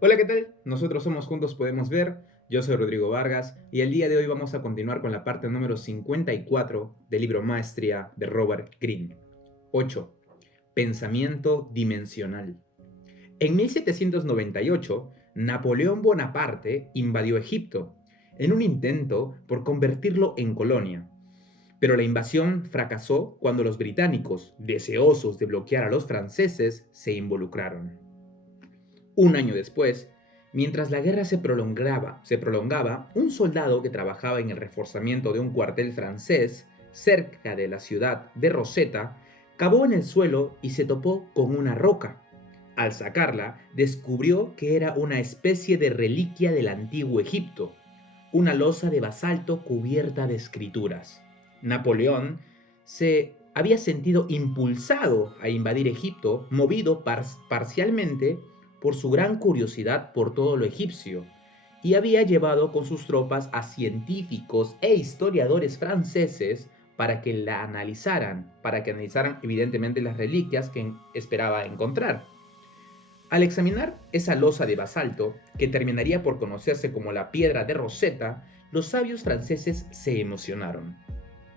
Hola, ¿qué tal? Nosotros somos Juntos Podemos Ver, yo soy Rodrigo Vargas y el día de hoy vamos a continuar con la parte número 54 del libro Maestría de Robert Greene. 8. Pensamiento dimensional. En 1798, Napoleón Bonaparte invadió Egipto en un intento por convertirlo en colonia, pero la invasión fracasó cuando los británicos, deseosos de bloquear a los franceses, se involucraron. Un año después, mientras la guerra se prolongaba, un soldado que trabajaba en el reforzamiento de un cuartel francés cerca de la ciudad de Rosetta cavó en el suelo y se topó con una roca. Al sacarla, descubrió que era una especie de reliquia del antiguo Egipto, una losa de basalto cubierta de escrituras. Napoleón se había sentido impulsado a invadir Egipto, movido parcialmente por su gran curiosidad por todo lo egipcio, y había llevado con sus tropas a científicos e historiadores franceses para que analizaran evidentemente las reliquias que esperaba encontrar. Al examinar esa losa de basalto, que terminaría por conocerse como la piedra de Rosetta, los sabios franceses se emocionaron.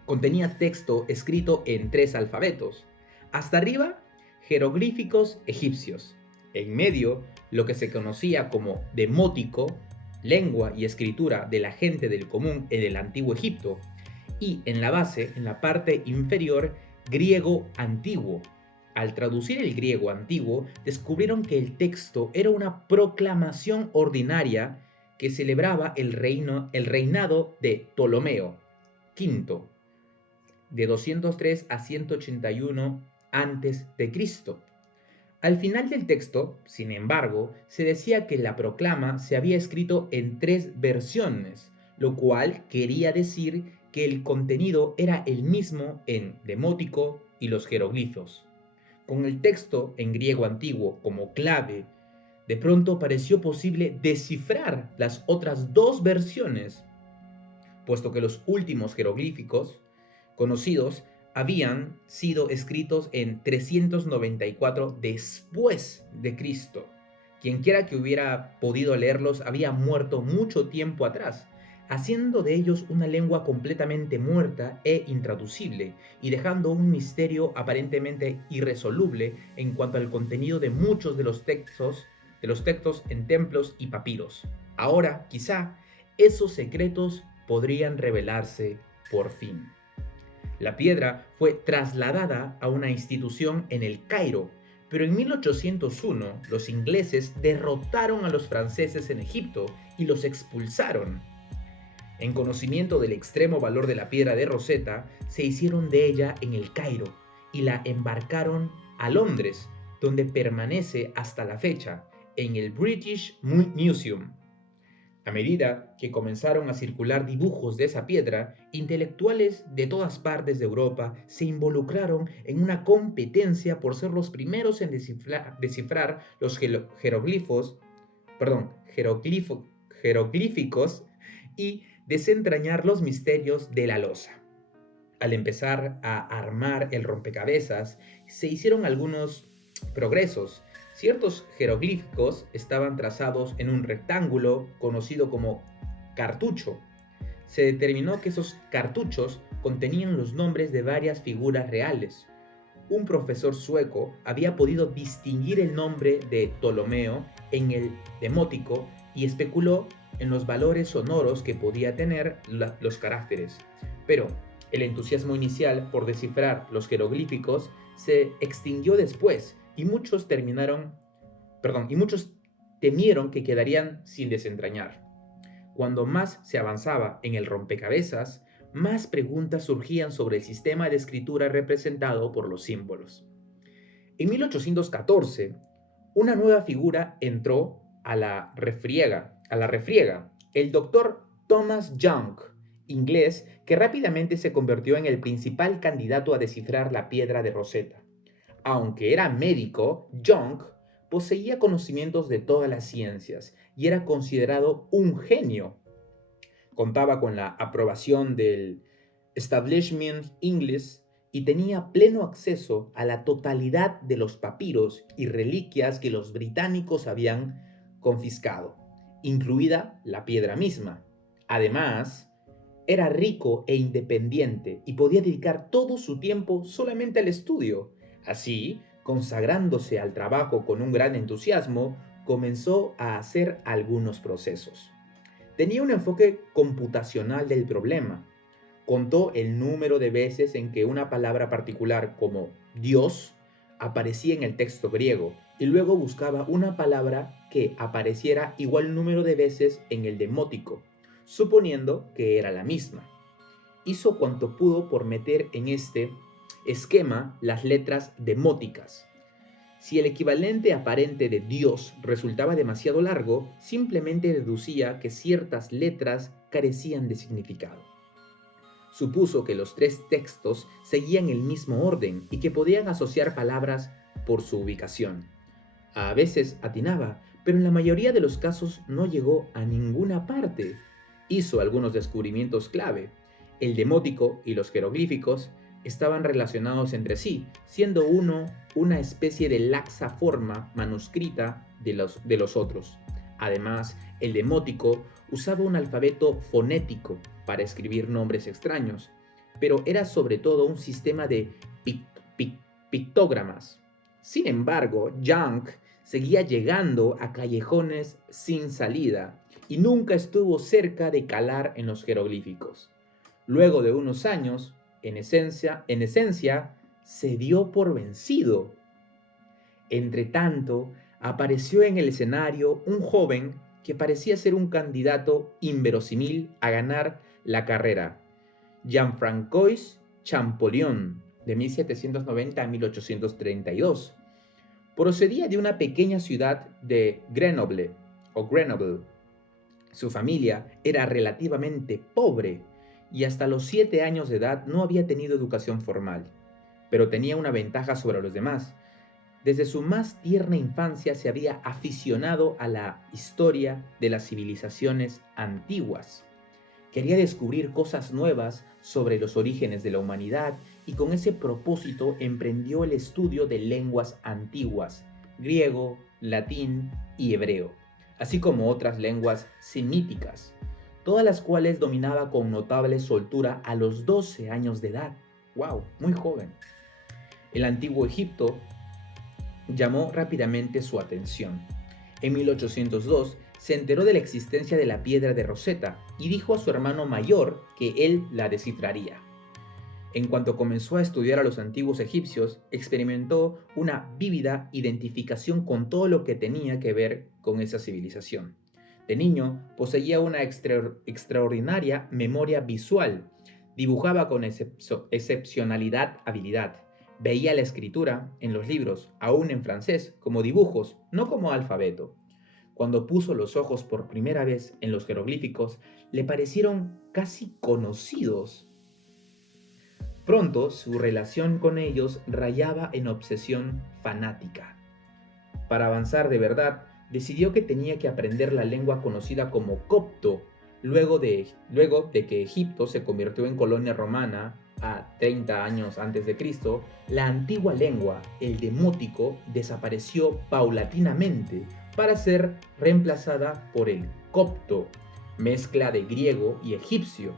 Contenía texto escrito en 3 alfabetos. Hasta arriba, jeroglíficos egipcios. En medio, lo que se conocía como demótico, lengua y escritura de la gente del común en el antiguo Egipto. Y en la base, en la parte inferior, griego antiguo. Al traducir el griego antiguo, descubrieron que el texto era una proclamación ordinaria que celebraba el reinado de Ptolomeo V, de 203 a 181 antes de Cristo. Al final del texto, sin embargo, se decía que la proclama se había escrito en 3 versiones, lo cual quería decir que el contenido era el mismo en demótico y los jeroglifos. Con el texto en griego antiguo como clave, de pronto pareció posible descifrar las otras 2 versiones, puesto que los últimos jeroglíficos conocidos habían sido escritos en 394 después de Cristo. Quienquiera que hubiera podido leerlos había muerto mucho tiempo atrás, haciendo de ellos una lengua completamente muerta e intraducible, y dejando un misterio aparentemente irresoluble en cuanto al contenido de muchos de los textos en templos y papiros. Ahora, quizá, esos secretos podrían revelarse por fin. La piedra fue trasladada a una institución en el Cairo, pero en 1801 los ingleses derrotaron a los franceses en Egipto y los expulsaron. En conocimiento del extremo valor de la piedra de Rosetta, se hicieron de ella en el Cairo y la embarcaron a Londres, donde permanece hasta la fecha, en el British Museum. A medida que comenzaron a circular dibujos de esa piedra, intelectuales de todas partes de Europa se involucraron en una competencia por ser los primeros en descifrar los jeroglifos, perdón, jeroglíficos y desentrañar los misterios de la losa. Al empezar a armar el rompecabezas, se hicieron algunos progresos. Ciertos jeroglíficos estaban trazados en un rectángulo conocido como cartucho. Se determinó que esos cartuchos contenían los nombres de varias figuras reales. Un profesor sueco había podido distinguir el nombre de Ptolomeo en el demótico y especuló en los valores sonoros que podía tener los caracteres. Pero el entusiasmo inicial por descifrar los jeroglíficos se extinguió después y muchos temieron que quedarían sin desentrañar. Cuando más se avanzaba en el rompecabezas, más preguntas surgían sobre el sistema de escritura representado por los símbolos. En 1814, una nueva figura entró a la refriega, el doctor Thomas Young, inglés, que rápidamente se convirtió en el principal candidato a descifrar la piedra de Rosetta. Aunque era médico, Young poseía conocimientos de todas las ciencias y era considerado un genio. Contaba con la aprobación del Establishment English y tenía pleno acceso a la totalidad de los papiros y reliquias que los británicos habían confiscado, incluida la piedra misma. Además, era rico e independiente y podía dedicar todo su tiempo solamente al estudio. Así, consagrándose al trabajo con un gran entusiasmo, comenzó a hacer algunos procesos. Tenía un enfoque computacional del problema. Contó el número de veces en que una palabra particular como Dios aparecía en el texto griego y luego buscaba una palabra que apareciera igual número de veces en el demótico, suponiendo que era la misma. Hizo cuanto pudo por meter en este esquema las letras demóticas. Si el equivalente aparente de Dios resultaba demasiado largo, simplemente deducía que ciertas letras carecían de significado. Supuso que los tres textos seguían el mismo orden y que podían asociar palabras por su ubicación. A veces atinaba, pero en la mayoría de los casos no llegó a ninguna parte. Hizo algunos descubrimientos clave. El demótico y los jeroglíficos estaban relacionados entre sí, siendo uno una especie de laxa forma manuscrita de los otros. Además, el demótico usaba un alfabeto fonético para escribir nombres extraños, pero era sobre todo un sistema de pictogramas. Sin embargo, Young seguía llegando a callejones sin salida y nunca estuvo cerca de calar en los jeroglíficos. Luego de unos años, en esencia, se dio por vencido. Entretanto, apareció en el escenario un joven que parecía ser un candidato inverosímil a ganar la carrera, Jean-François Champollion, de 1790 a 1832. Procedía de una pequeña ciudad de Grenoble. Su familia era relativamente pobre y hasta los 7 años de edad no había tenido educación formal, pero tenía una ventaja sobre los demás. Desde su más tierna infancia se había aficionado a la historia de las civilizaciones antiguas. Quería descubrir cosas nuevas sobre los orígenes de la humanidad y con ese propósito emprendió el estudio de lenguas antiguas, griego, latín y hebreo, así como otras lenguas semíticas, todas las cuales dominaba con notable soltura a los 12 años de edad. ¡Wow! Muy joven. El antiguo Egipto llamó rápidamente su atención. En 1802 se enteró de la existencia de la piedra de Rosetta y dijo a su hermano mayor que él la descifraría. En cuanto comenzó a estudiar a los antiguos egipcios, experimentó una vívida identificación con todo lo que tenía que ver con esa civilización. De niño, poseía una extraordinaria memoria visual, dibujaba con excepcionalidad habilidad, veía la escritura en los libros, aún en francés, como dibujos, no como alfabeto. Cuando puso los ojos por primera vez en los jeroglíficos, le parecieron casi conocidos. Pronto su relación con ellos rayaba en obsesión fanática. Para avanzar de verdad, decidió que tenía que aprender la lengua conocida como copto, luego de que Egipto se convirtió en colonia romana a 30 años antes de Cristo. La antigua lengua, el demótico, desapareció paulatinamente para ser reemplazada por el copto, mezcla de griego y egipcio.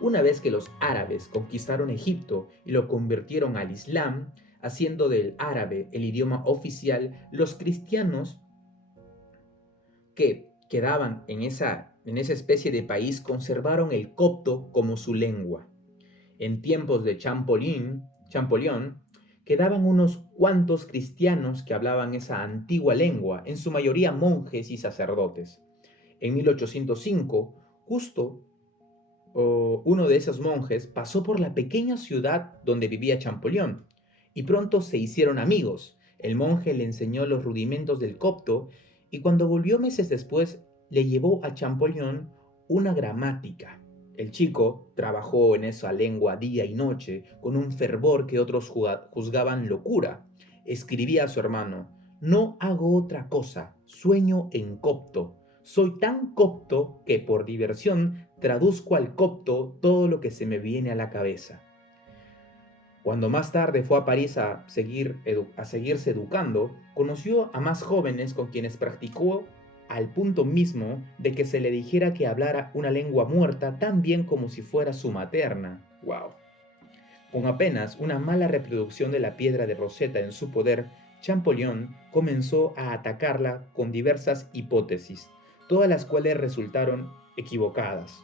Una vez que los árabes conquistaron Egipto y lo convirtieron al Islam, haciendo del árabe el idioma oficial, los cristianos que quedaban en esa especie de país conservaron el copto como su lengua. En tiempos de Champollion, quedaban unos cuantos cristianos que hablaban esa antigua lengua, en su mayoría monjes y sacerdotes. En 1805, justo uno de esos monjes pasó por la pequeña ciudad donde vivía Champollion y pronto se hicieron amigos. El monje le enseñó los rudimentos del copto y cuando volvió meses después le llevó a Champollion una gramática. El chico trabajó en esa lengua día y noche con un fervor que otros juzgaban locura. Escribía a su hermano: no hago otra cosa, sueño en copto. Soy tan copto que por diversión traduzco al copto todo lo que se me viene a la cabeza. Cuando más tarde fue a París a seguirse educando, conoció a más jóvenes con quienes practicó al punto mismo de que se le dijera que hablara una lengua muerta tan bien como si fuera su materna. ¡Wow! Con apenas una mala reproducción de la piedra de Rosetta en su poder, Champollion comenzó a atacarla con diversas hipótesis, todas las cuales resultaron equivocadas.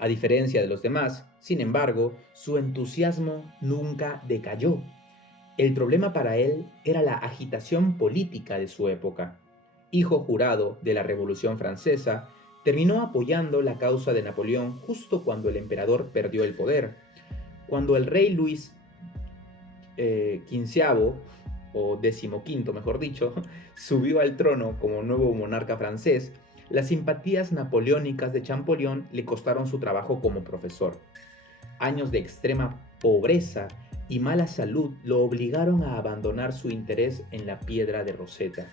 A diferencia de los demás, sin embargo, su entusiasmo nunca decayó. El problema para él era la agitación política de su época. Hijo jurado de la Revolución Francesa, terminó apoyando la causa de Napoleón justo cuando el emperador perdió el poder. Cuando el rey Luis XV, o XV mejor dicho, subió al trono como nuevo monarca francés, las simpatías napoleónicas de Champollion le costaron su trabajo como profesor. Años de extrema pobreza y mala salud lo obligaron a abandonar su interés en la piedra de Rosetta.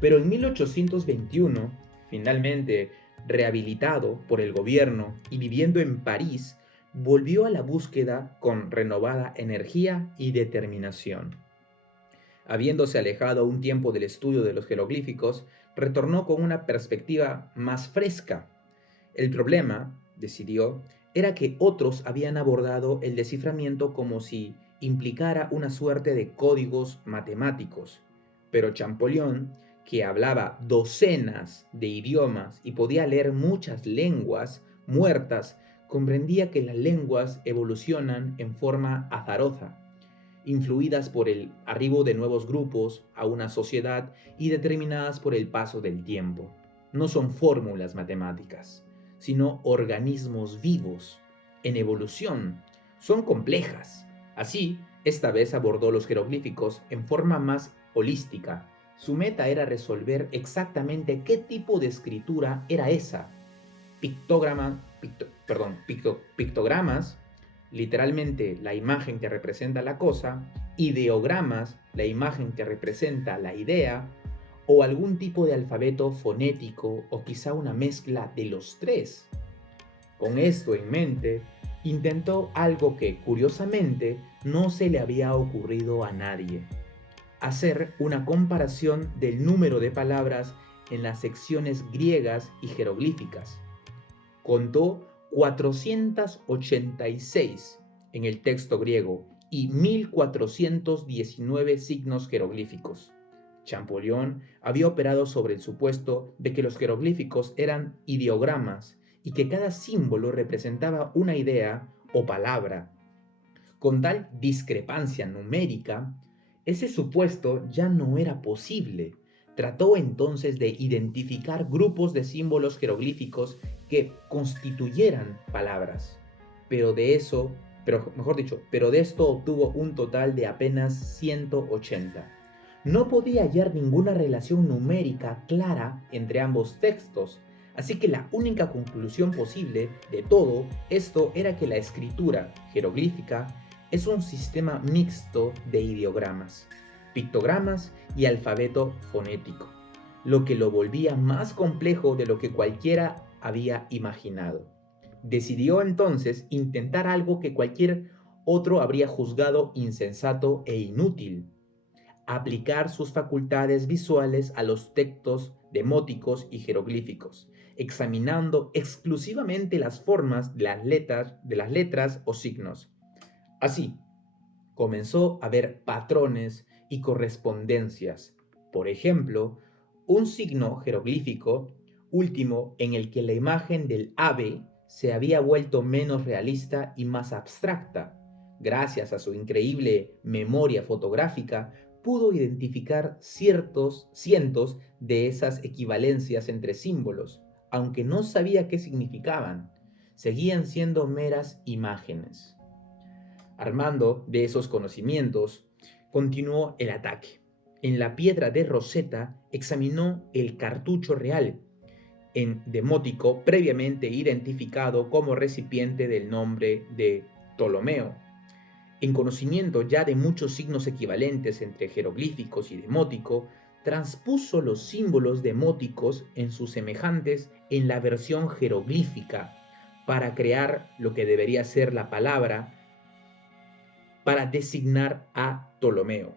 Pero en 1821, finalmente rehabilitado por el gobierno y viviendo en París, volvió a la búsqueda con renovada energía y determinación. Habiéndose alejado un tiempo del estudio de los jeroglíficos, retornó con una perspectiva más fresca. El problema, decidió, era que otros habían abordado el desciframiento como si implicara una suerte de códigos matemáticos. Pero Champollion, que hablaba docenas de idiomas y podía leer muchas lenguas muertas, comprendía que las lenguas evolucionan en forma azarosa, influidas por el arribo de nuevos grupos a una sociedad y determinadas por el paso del tiempo. No son fórmulas matemáticas, sino organismos vivos, en evolución. Son complejas. Así, esta vez abordó los jeroglíficos en forma más holística. Su meta era resolver exactamente qué tipo de escritura era esa. Pictogramas, literalmente la imagen que representa la cosa, ideogramas, la imagen que representa la idea, o algún tipo de alfabeto fonético o quizá una mezcla de los tres. Con esto en mente, intentó algo que, curiosamente, no se le había ocurrido a nadie: hacer una comparación del número de palabras en las secciones griegas y jeroglíficas. Contó 486 en el texto griego y 1419 signos jeroglíficos. Champollion había operado sobre el supuesto de que los jeroglíficos eran ideogramas y que cada símbolo representaba una idea o palabra. Con tal discrepancia numérica, ese supuesto ya no era posible. Trató entonces de identificar grupos de símbolos jeroglíficos que constituyeran palabras, pero de esto obtuvo un total de apenas 180. No podía hallar ninguna relación numérica clara entre ambos textos, así que la única conclusión posible de todo esto era que la escritura jeroglífica es un sistema mixto de ideogramas, pictogramas y alfabeto fonético, lo que lo volvía más complejo de lo que cualquiera había imaginado. Decidió entonces intentar algo que cualquier otro habría juzgado insensato e inútil: aplicar sus facultades visuales a los textos demóticos y jeroglíficos, examinando exclusivamente las formas de las letras o signos. Así, comenzó a ver patrones y correspondencias. Por ejemplo, un signo jeroglífico último en el que la imagen del ave se había vuelto menos realista y más abstracta. Gracias a su increíble memoria fotográfica, pudo identificar cientos de esas equivalencias entre símbolos, aunque no sabía qué significaban. Seguían siendo meras imágenes. Armando de esos conocimientos, continuó el ataque. En la piedra de Rosetta examinó el cartucho real, en demótico previamente identificado como recipiente del nombre de Ptolomeo. En conocimiento ya de muchos signos equivalentes entre jeroglíficos y demótico, transpuso los símbolos demóticos en sus semejantes en la versión jeroglífica para crear lo que debería ser la palabra para designar a Ptolomeo.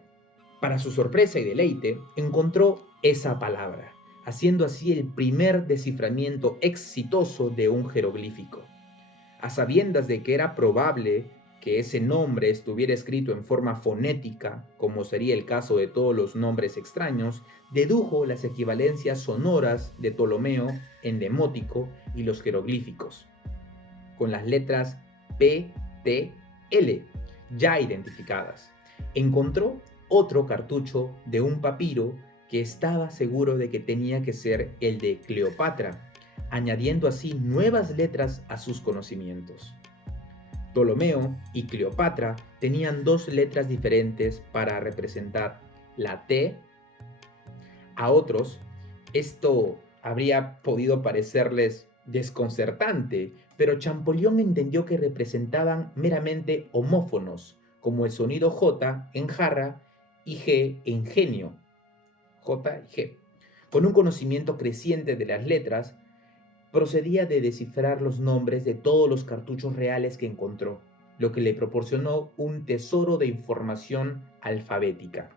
Para su sorpresa y deleite, encontró esa palabra. haciendo así el primer desciframiento exitoso de un jeroglífico. A sabiendas de que era probable que ese nombre estuviera escrito en forma fonética, como sería el caso de todos los nombres extraños, dedujo las equivalencias sonoras de Ptolomeo en demótico y los jeroglíficos, con las letras P, T, L, ya identificadas. Encontró otro cartucho de un papiro que estaba seguro de que tenía que ser el de Cleopatra, añadiendo así nuevas letras a sus conocimientos. Ptolomeo y Cleopatra tenían dos letras diferentes para representar la T. A otros, esto habría podido parecerles desconcertante, pero Champollion entendió que representaban meramente homófonos, como el sonido J en jarra y G en genio. J y G. Con un conocimiento creciente de las letras, procedía de descifrar los nombres de todos los cartuchos reales que encontró, lo que le proporcionó un tesoro de información alfabética.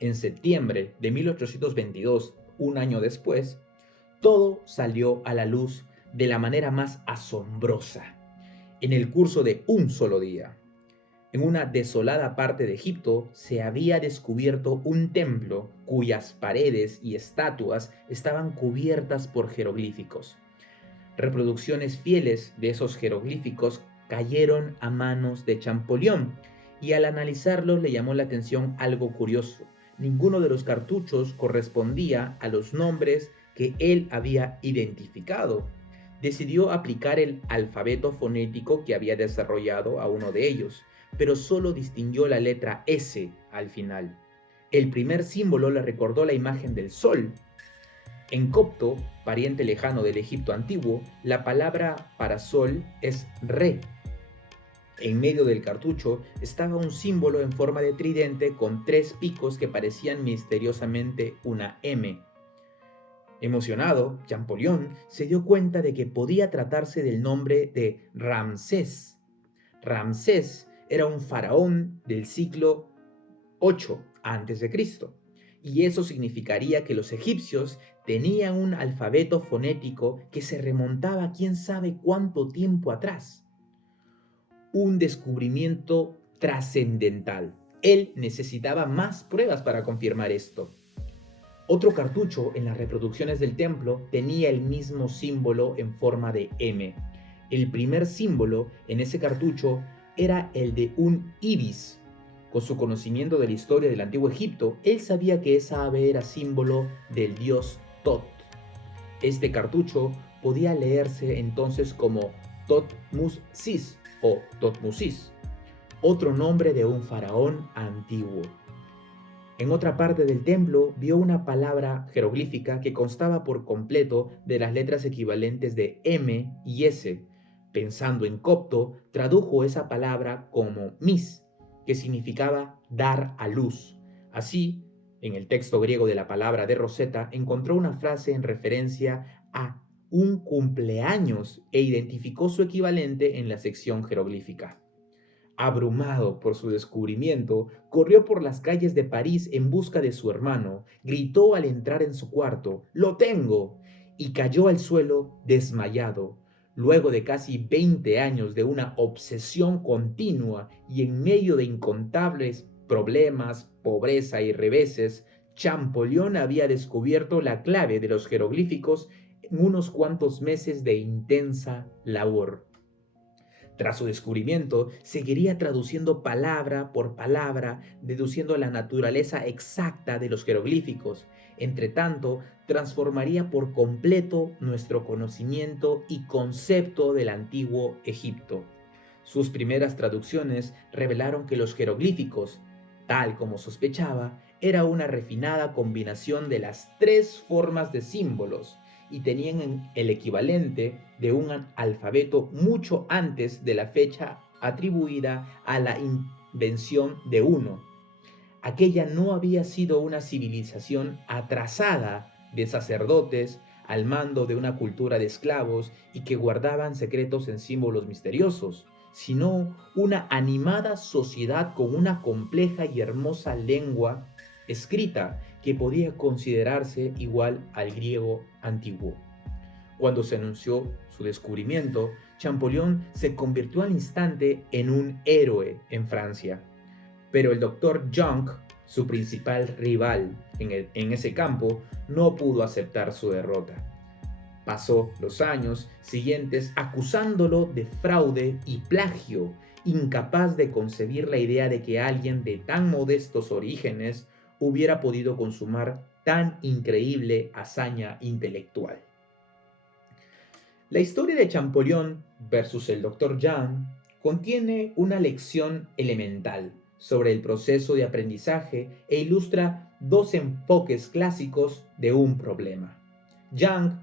En septiembre de 1822, un año después, todo salió a la luz de la manera más asombrosa, en el curso de un solo día. En una desolada parte de Egipto se había descubierto un templo cuyas paredes y estatuas estaban cubiertas por jeroglíficos. Reproducciones fieles de esos jeroglíficos cayeron a manos de Champollion y al analizarlos le llamó la atención algo curioso. Ninguno de los cartuchos correspondía a los nombres que él había identificado. Decidió aplicar el alfabeto fonético que había desarrollado a uno de ellos, pero solo distinguió la letra S al final. El primer símbolo le recordó la imagen del sol. En copto, pariente lejano del Egipto antiguo, la palabra para sol es re. En medio del cartucho estaba un símbolo en forma de tridente con tres picos que parecían misteriosamente una M. Emocionado, Champollion se dio cuenta de que podía tratarse del nombre de Ramsés. Ramsés era un faraón del siglo VIII a.C., y eso significaría que los egipcios tenían un alfabeto fonético que se remontaba quién sabe cuánto tiempo atrás. Un descubrimiento trascendental. Él necesitaba más pruebas para confirmar esto. Otro cartucho en las reproducciones del templo tenía el mismo símbolo en forma de M. El primer símbolo en ese cartucho era el de un ibis. Con su conocimiento de la historia del antiguo Egipto, él sabía que esa ave era símbolo del dios Tot. Este cartucho podía leerse entonces como Totmusis o Totmusis, otro nombre de un faraón antiguo. En otra parte del templo vio una palabra jeroglífica que constaba por completo de las letras equivalentes de M y S. Pensando en copto, tradujo esa palabra como mis, que significaba dar a luz. Así, en el texto griego de la palabra de Rosetta, encontró una frase en referencia a un cumpleaños e identificó su equivalente en la sección jeroglífica. Abrumado por su descubrimiento, corrió por las calles de París en busca de su hermano, gritó al entrar en su cuarto, ¡Lo tengo!, y cayó al suelo desmayado. Luego de casi 20 años de una obsesión continua y en medio de incontables problemas, pobreza y reveses, Champollion había descubierto la clave de los jeroglíficos en unos cuantos meses de intensa labor. Tras su descubrimiento, seguiría traduciendo palabra por palabra, deduciendo la naturaleza exacta de los jeroglíficos. Entretanto, transformaría por completo nuestro conocimiento y concepto del antiguo Egipto. Sus primeras traducciones revelaron que los jeroglíficos, tal como sospechaba, era una refinada combinación de las tres formas de símbolos y tenían el equivalente de un alfabeto mucho antes de la fecha atribuida a la invención de uno. Aquella no había sido una civilización atrasada de sacerdotes al mando de una cultura de esclavos y que guardaban secretos en símbolos misteriosos, sino una animada sociedad con una compleja y hermosa lengua escrita que podía considerarse igual al griego antiguo. Cuando se anunció su descubrimiento, Champollion se convirtió al instante en un héroe en Francia. Pero el doctor Young, su principal rival en ese campo, no pudo aceptar su derrota. Pasó los años siguientes acusándolo de fraude y plagio, incapaz de concebir la idea de que alguien de tan modestos orígenes hubiera podido consumar tan increíble hazaña intelectual. La historia de Champollion versus el Dr. Young contiene una lección elemental sobre el proceso de aprendizaje e ilustra dos enfoques clásicos de un problema. Young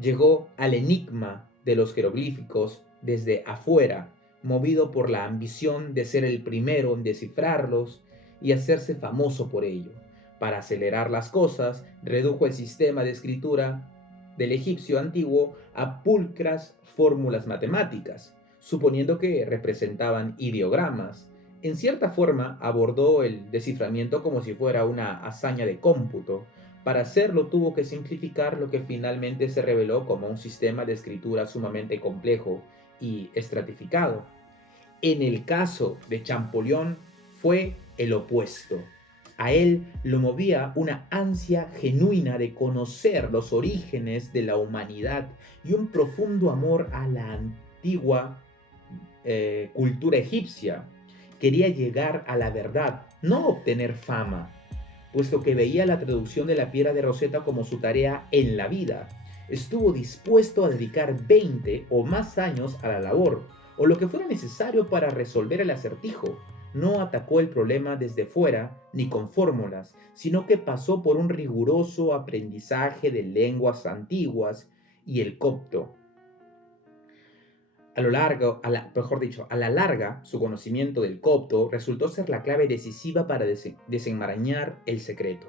llegó al enigma de los jeroglíficos desde afuera, movido por la ambición de ser el primero en descifrarlos y hacerse famoso por ello. Para acelerar las cosas, redujo el sistema de escritura del egipcio antiguo a pulcras fórmulas matemáticas, suponiendo que representaban ideogramas. En cierta forma, abordó el desciframiento como si fuera una hazaña de cómputo. Para hacerlo tuvo que simplificar lo que finalmente se reveló como un sistema de escritura sumamente complejo y estratificado. En el caso de Champollion fue el opuesto. A él lo movía una ansia genuina de conocer los orígenes de la humanidad y un profundo amor a la antigua cultura egipcia. Quería llegar a la verdad, no obtener fama, puesto que veía la traducción de la piedra de Rosetta como su tarea en la vida. Estuvo dispuesto a dedicar 20 o más años a la labor, o lo que fuera necesario para resolver el acertijo. No atacó el problema desde fuera ni con fórmulas, sino que pasó por un riguroso aprendizaje de lenguas antiguas y el copto. A la larga, su conocimiento del copto resultó ser la clave decisiva para desenmarañar el secreto.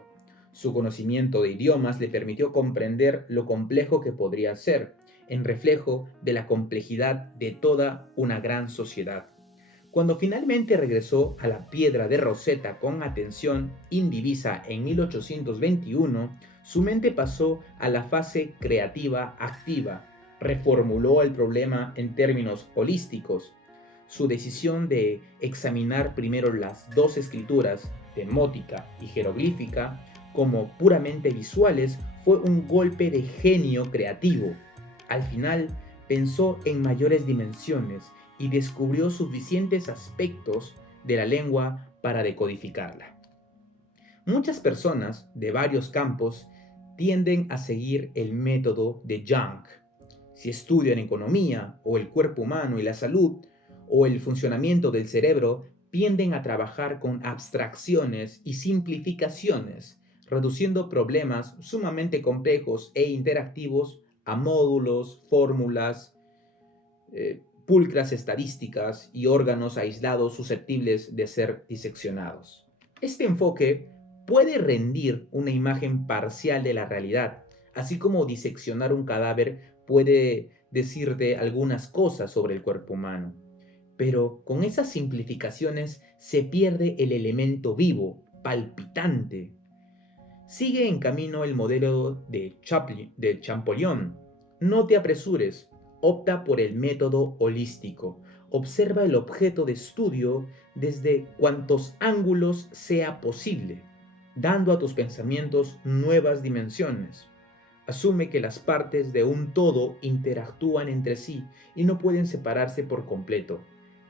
Su conocimiento de idiomas le permitió comprender lo complejo que podría ser, en reflejo de la complejidad de toda una gran sociedad. Cuando finalmente regresó a la piedra de Rosetta con atención indivisa en 1821, su mente pasó a la fase creativa activa, reformuló el problema en términos holísticos. Su decisión de examinar primero las dos escrituras, demótica y jeroglífica, como puramente visuales, fue un golpe de genio creativo. Al final, pensó en mayores dimensiones y descubrió suficientes aspectos de la lengua para decodificarla. Muchas personas de varios campos tienden a seguir el método de Young. Si estudian economía o el cuerpo humano y la salud o el funcionamiento del cerebro, tienden a trabajar con abstracciones y simplificaciones, reduciendo problemas sumamente complejos e interactivos a módulos, fórmulas, pulcras estadísticas y órganos aislados susceptibles de ser diseccionados. Este enfoque puede rendir una imagen parcial de la realidad, así como diseccionar un cadáver puede decirte algunas cosas sobre el cuerpo humano. Pero con esas simplificaciones se pierde el elemento vivo, palpitante. Sigue en camino el modelo de Champollion. No te apresures, opta por el método holístico. Observa el objeto de estudio desde cuantos ángulos sea posible, dando a tus pensamientos nuevas dimensiones. Asume que las partes de un todo interactúan entre sí y no pueden separarse por completo.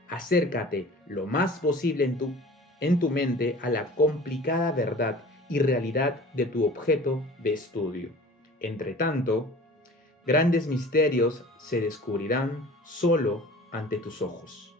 Acércate lo más posible en tu mente a la complicada verdad y realidad de tu objeto de estudio. Entre tanto, grandes misterios se descubrirán solo ante tus ojos.